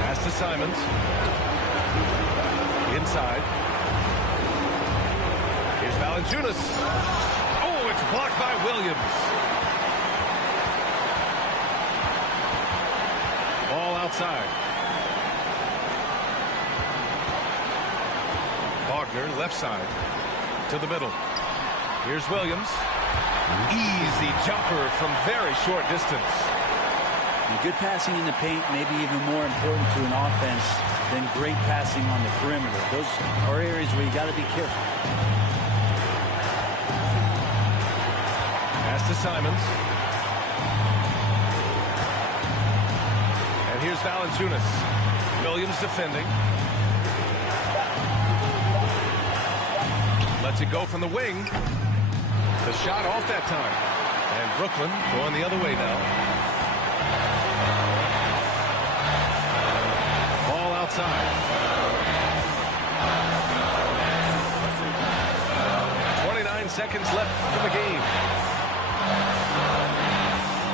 Pass to Simons. Inside. Here's Valanciunas. Oh, it's blocked by Williams. Ball outside. Wagner left side to the middle. Here's Williams. Easy jumper from very short distance. And good passing in the paint may be even more important to an offense than great passing on the perimeter. Those are areas where you got to be careful. to Simons. And here's Valanciunas. Williams defending. Lets it go from the wing. The shot off that time. And Brooklyn going the other way now. Ball outside. 29 seconds left in the game.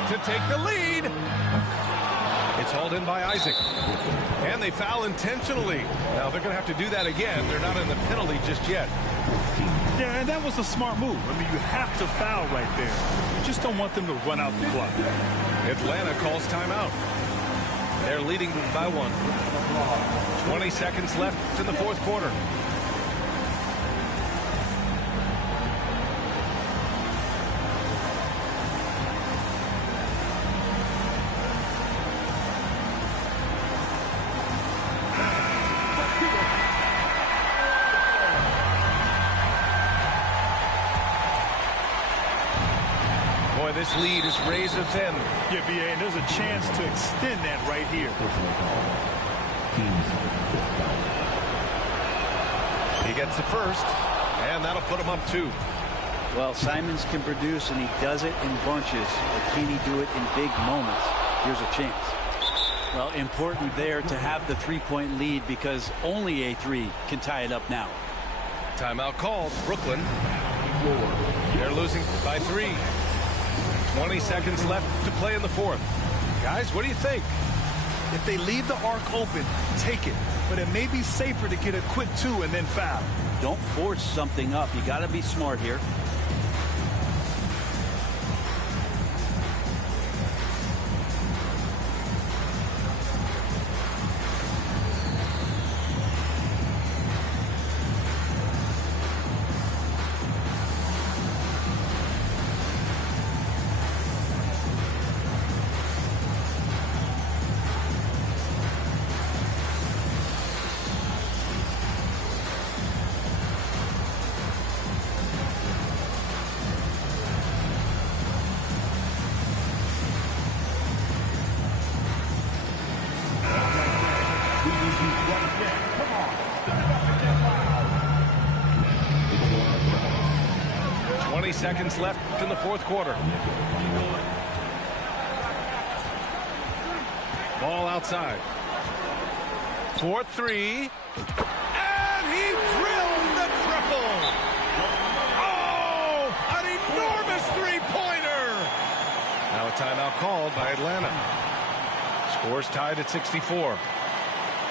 To take the lead. It's hauled in by Isaac. And they foul intentionally. Now they're going to have to do that again. They're not in the penalty just yet. Yeah, and that was a smart move. I mean, you have to foul right there. You just don't want them to run out the clock. Atlanta calls timeout. They're leading by 1. 20 seconds left in the fourth quarter. This lead is razor thin. Yeah, BA, and there's a chance to extend that right here. He gets the first, and that'll put him up 2. Well, Simons can produce, and he does it in bunches. But can he do it in big moments? Here's a chance. Well, important there to have the three-point lead because only a 3 can tie it up now. Timeout called. Brooklyn. They're losing by 3. 20 seconds left to play in the fourth. Guys, what do you think? If they leave the arc open, take it. But it may be safer to get a quick 2 and then foul. Don't force something up. You got to be smart here. Seconds left in the fourth quarter. Ball outside. 4-3. And he drills the triple. Oh, an enormous three-pointer. Now a timeout called by Atlanta. Scores tied at 64.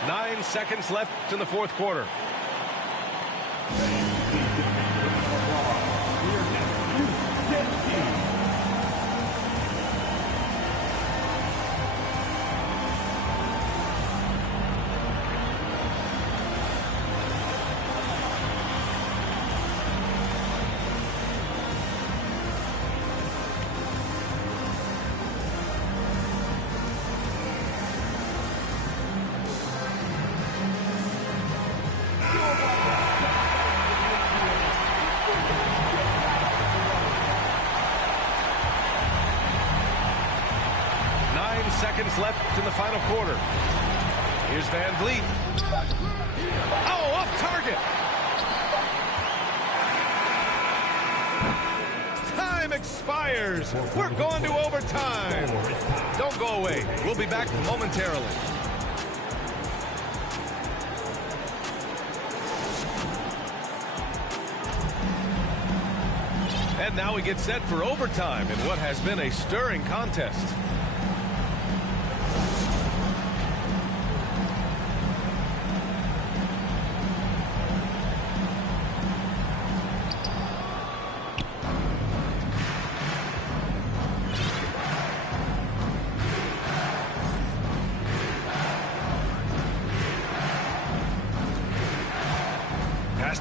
9 seconds left in the fourth quarter. Seconds left in the final quarter. Here's Van Vliet. Oh, off target. Time expires. We're going to overtime. Don't go away. We'll be back momentarily. And now we get set for overtime in what has been a stirring contest.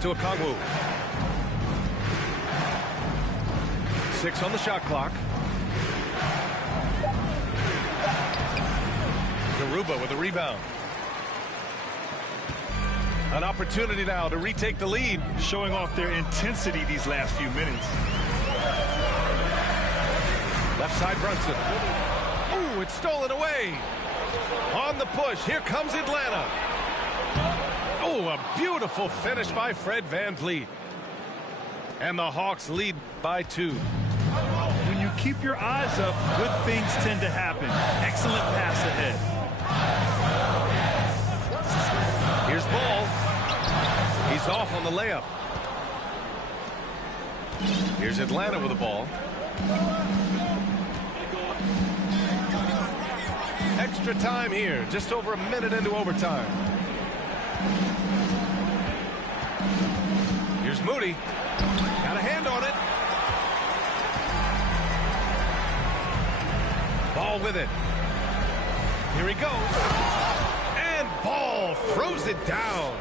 To Okongwu. 6 on the shot clock. Garuba with a rebound. An opportunity now to retake the lead. Showing off their intensity these last few minutes. Left side Brunson. Ooh, it's stolen away. On the push, here comes Atlanta. Oh, a beautiful finish by Fred VanVleet. And the Hawks lead by 2. When you keep your eyes up, good things tend to happen. Excellent pass ahead. Here's Ball. He's off on the layup. Here's Atlanta with the ball. Extra time here, just over a minute into overtime. Here's Moody. Got a hand on it. Ball with it. Here he goes. And Ball throws it down.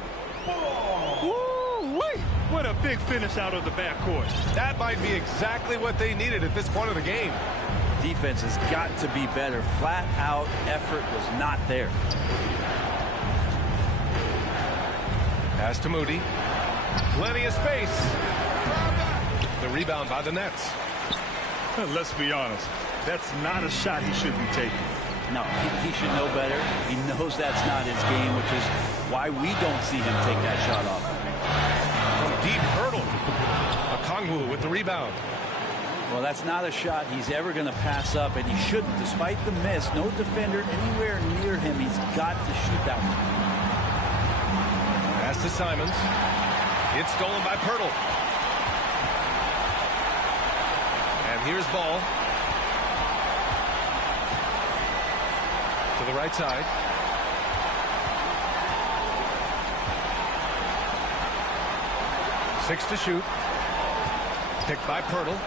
Woo-wee! What a big finish out of the backcourt. That might be exactly what they needed at this point of the game. Defense has got to be better. Flat out effort was not there. Pass to Moody. Plenty of space. The rebound by the Nets. Let's be honest. That's not a shot he should be taking. No, he should know better. He knows that's not his game, which is why we don't see him take that shot off. From deep hurdle. Okongwu with the rebound. Well, that's not a shot he's ever going to pass up, and he shouldn't. Despite the miss, no defender anywhere near him. He's got to shoot that one. Pass to Simons. It's stolen by Pirtle. And here's Ball. To the right side. Six to shoot. Picked by Pirtle.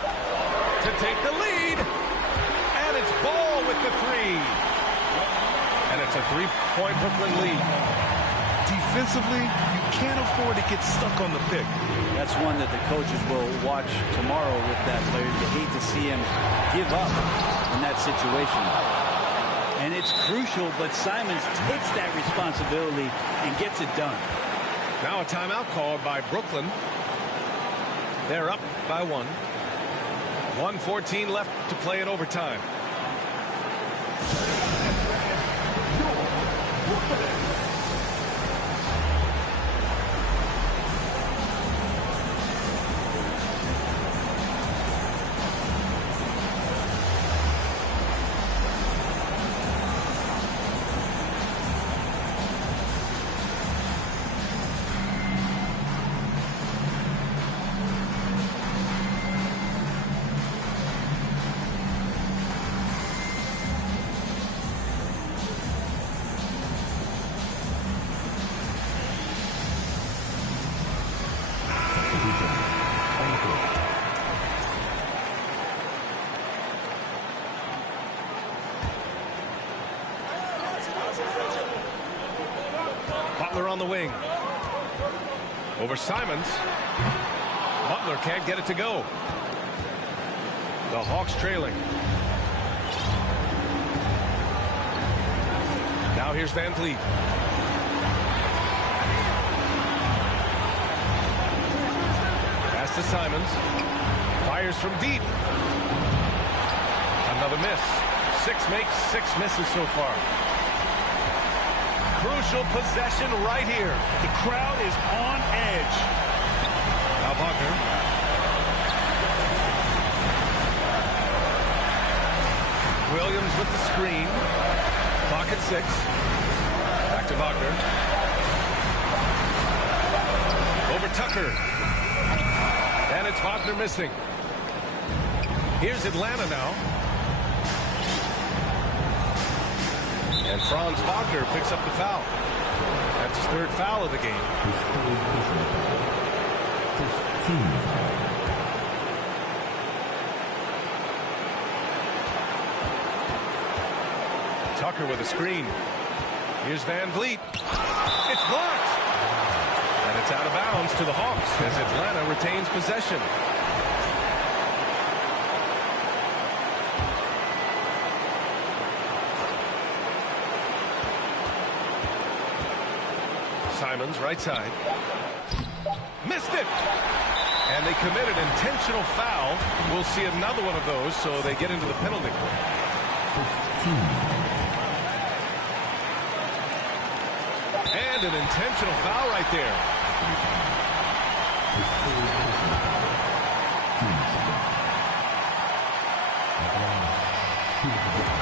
To take the lead. And it's Ball with the 3. And it's a 3-point Brooklyn lead. Defensively, you can't afford to get stuck on the pick. That's one that the coaches will watch tomorrow with that player. You hate to see him give up in that situation. And it's crucial, but Simons takes that responsibility and gets it done. Now a timeout called by Brooklyn. They're up by 1. 1:14 left to play in overtime. Butler on the wing. Over Simons. Butler can't get it to go. The Hawks trailing. Now here's VanVleet. Pass to Simons. Fires from deep. Another miss. 6 makes, 6 misses so far. Crucial possession right here. The crowd is on edge. Now Wagner. Williams with the screen. Clock at 6. Back to Wagner. Over Tucker. And it's Wagner missing. Here's Atlanta now. And Franz Wagner picks up the foul. That's his 3rd foul of the game. Tucker with a screen. Here's VanVleet. It's blocked. And it's out of bounds to the Hawks as Atlanta retains possession. Simons, right side. Missed it. And they commit an intentional foul. We'll see another one of those, so they get into the penalty. And an intentional foul right there.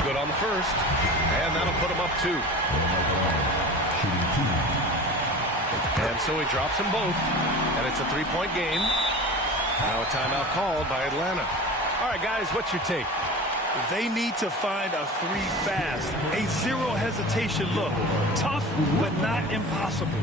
Good on the first. And that'll put him up 2. And so he drops them both. And it's a 3-point game. Now a timeout called by Atlanta. All right, guys, what's your take? They need to find a 3 fast. A zero hesitation look. Tough, but not impossible.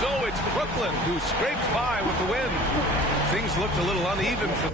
So it's Brooklyn who scrapes by with the win. Things looked a little uneven for...